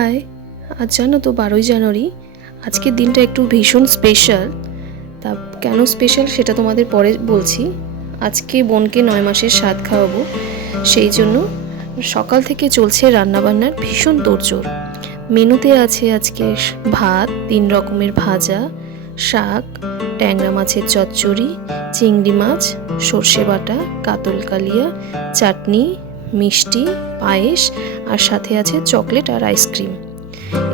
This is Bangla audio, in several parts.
হাই আজ জানো তো বারোই জানুয়ারি, আজকের দিনটা একটু ভীষণ স্পেশাল তা কেন স্পেশাল সেটা তোমাদের পরে বলছি। আজকে বোনকে নয় মাসের স্বাদ খাওয়াবো, সেই জন্য সকাল থেকে চলছে রান্নাবান্নার ভীষণ তোড়জোড়। মেনুতে আছে আজকে ভাত, তিন রকমের ভাজা, শাক, ট্যাংরা মাছের চচ্চড়ি, চিংড়ি মাছ, সর্ষে বাটা, কাতল কালিয়া, চাটনি মিষ্টি, পায়েস আর সাথে আছে চকলেট আর আইসক্রিম।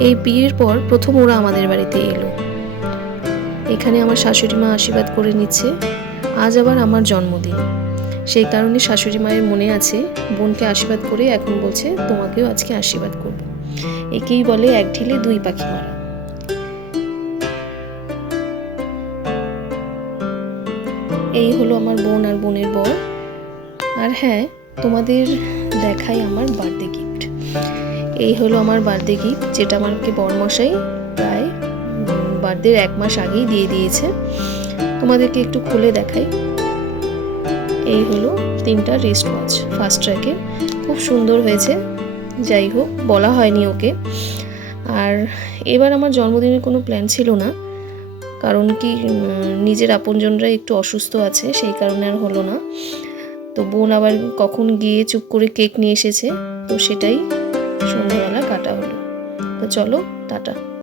এই বিয়ের পর প্রথম ওরা আমাদের বাড়িতে এলো। এখানে আমার শাশুড়ি মা আশীর্বাদ করে নিচ্ছে। আজ আবার আমার জন্মদিন। সেই কারণে শাশুড়ি মায়ের মনে আছে, বোনকে আশীর্বাদ করে এখন বলছে, তোমাকেও আজকে আশীর্বাদ করব। একেই বলে এক ঢিলে দুই পাখি মারা। এই হলো আমার বোন আর বোনের বর। আর হ্যাঁ তোমাদের দেখাই আমার বার্থডে গিফট এই হলো আমার বার্থডে গিফট যেটা আমাকে বরমশাই প্রায় বার্থডের এক মাস আগেই দিয়ে দিয়েছে। তোমাদেরকে একটু খুলে দেখাই। এই হলো তিনটা রিস্ট ওয়াচ ফার্স্ট ট্র্যাকের খুব সুন্দর হয়েছে। যাই হোক, বলা হয়নি ওকে। আর এবার আমার জন্মদিনের কোনো প্ল্যান ছিল না। কারণ কি নিজের আপনজনরা একটু অসুস্থ আছে, সেই কারণে আর হলো না। তো বোন আবার কখন গিয়ে চুপ করে কেক নিয়ে এসেছে? তো সেটাই সন্ধ্যাবেলা কাটা হলো। তো চলো, টাটা।